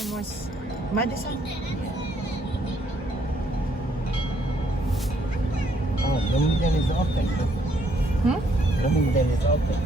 time was Madison. Oh, Bloomingdale is open. Bloomingdale is open.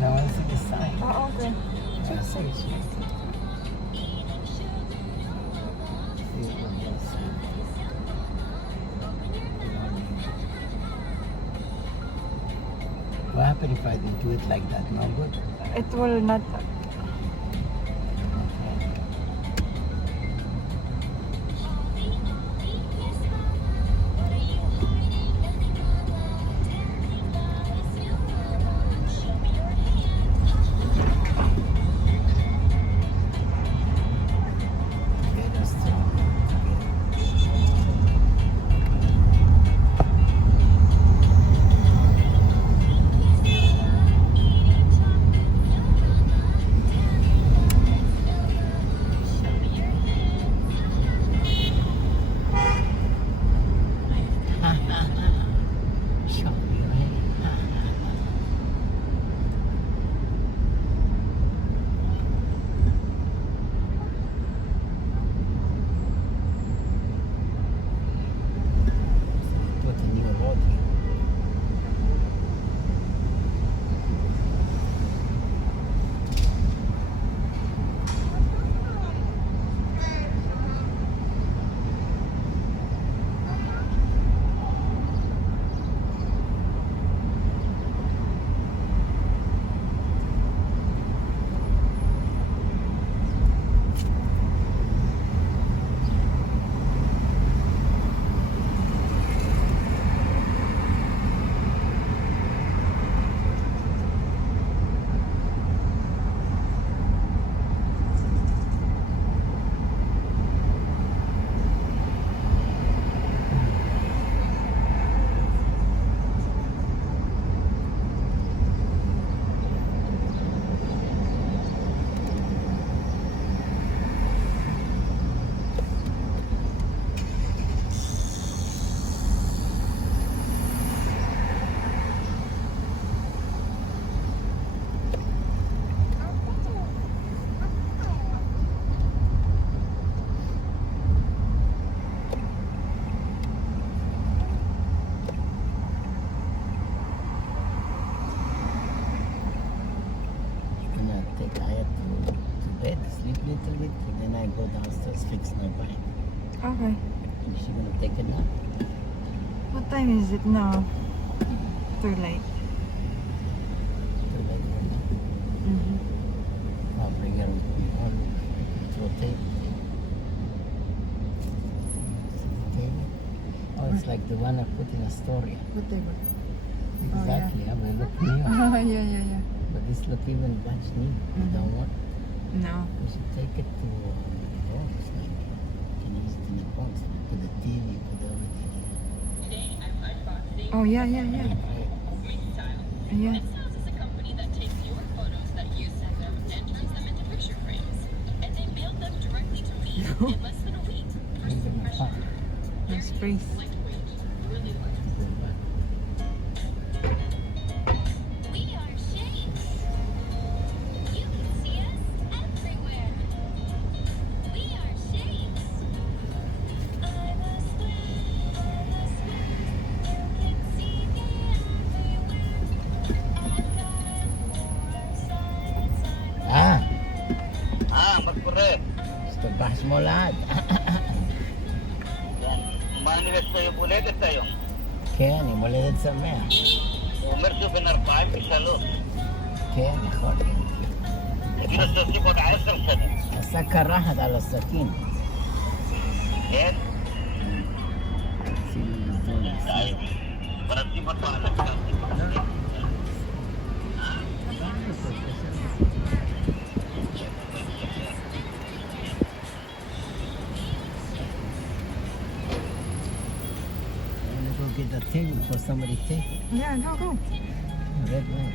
Now I see the sign. Oh, okay. I see it. What happened if I didn't do it like that? No good? It will not. little bit, and then I go downstairs, fix my bike. Okay. Is she gonna take a nap? What time is it now? Too late. Too late for now. I'll bring her on to a table. Oh, it's like the one I put in Astoria. What table? Exactly, I will look new. even that's new. You don't want? No. You should take it to it's like you can use it in the box. Put the TV, put everything. Today, I'm unboxing Oh, yeah. Midtown. Yeah. Midtown is a company that takes your photos that you send them and turns them into picture frames. And they mail them directly to me in less than a week. First impression, Nice place. lightweight, really light. We are shapes. You can see us everywhere. We are shapes. I'm a square. You can see me everywhere. Ah, Magpure. Bahas mo lahat. Yan. Manifest tayo ulit tayo. כן, היא מולדת שמח. הוא אומר שהוא בן 43. כן, נכון. תגיד לו שעושים עוד 10 שנים. עשה קרחת על הסכין. כן? די. בוא נשים אותו על הסכין. Get a thing for somebody to take. Yeah, go. Red one.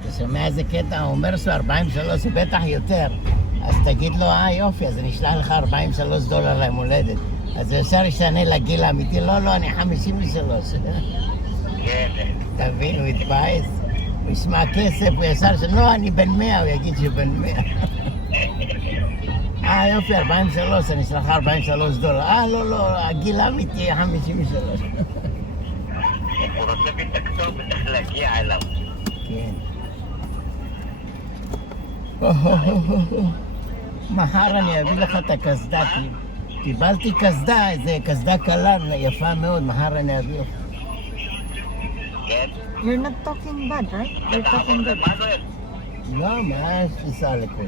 אתה שומע איזה קטע? הוא אומר שהוא 43, זה בטח יותר. אז תגיד לו, יופי, אז אני אשלח לך $43 ליום הולדת. אז הוא ישר ישנה לגיל האמיתי, לא, אני 53. כן. תבין, הוא יתבאס. הוא ישמע כסף, הוא ישר לא, אני בן 100, הוא יגיד שהוא בן 100. יופי, 43, אני אשלח לך $43. לא, הגיל האמיתי 53. הוא רוצה בתקצוב, צריך להגיע אליו. כן. מחר אני אביא לך את הקסדה, כי קיבלתי קסדה, איזה קסדה קלה, יפה מאוד, מחר אני אביא לך. כן? You're not talking bad, right? You're talking good. לא, מה יש לנסוע לפה?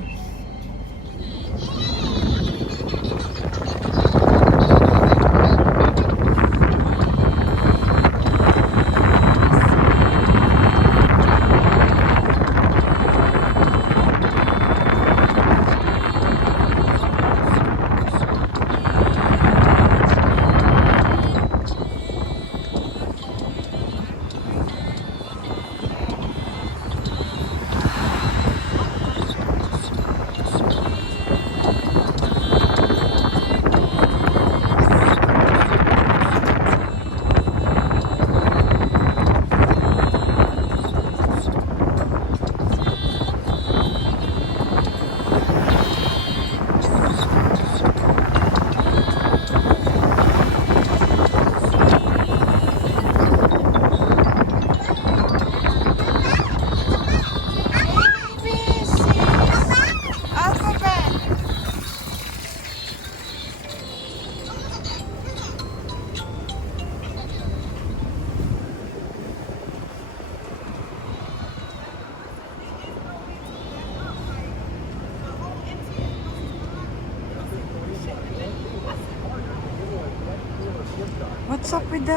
What's up with the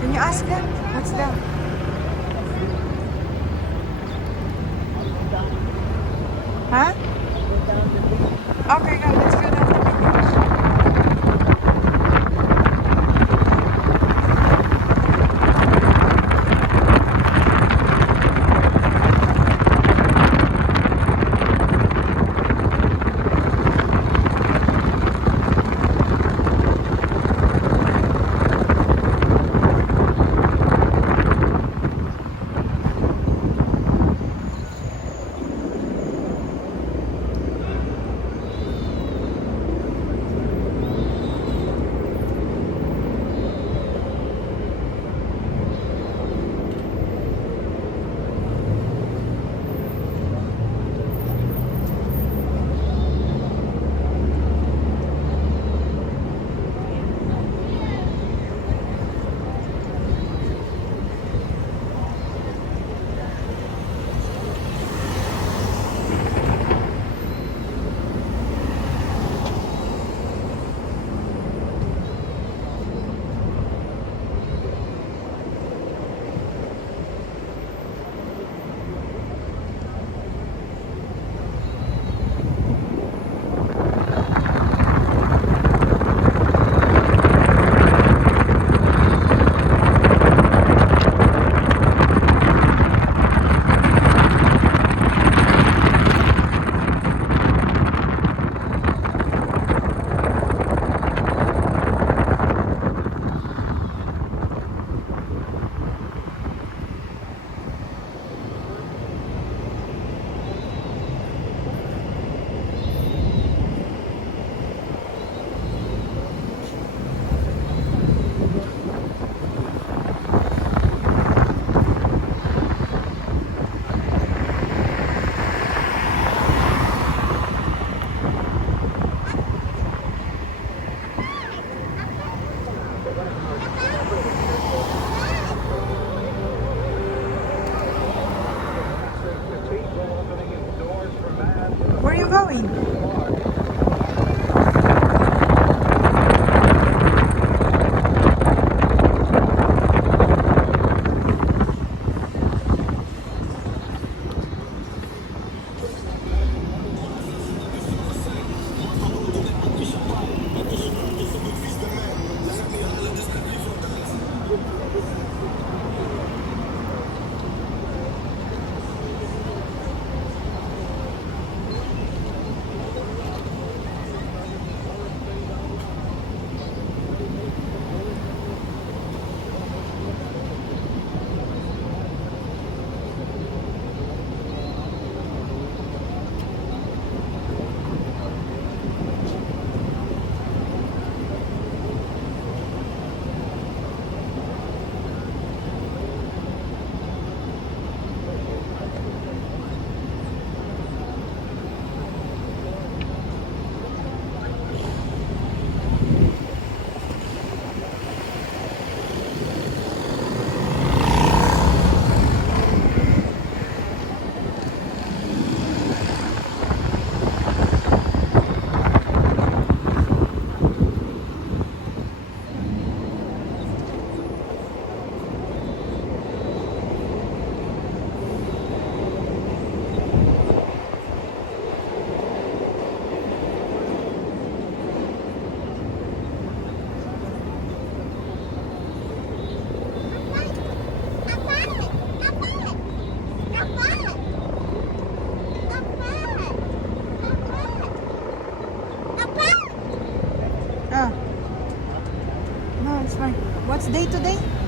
Can you ask them? What's that? Huh? Okay, go. Let's go down the beach. Where are you going? Ah. No, it's fine. What's day today?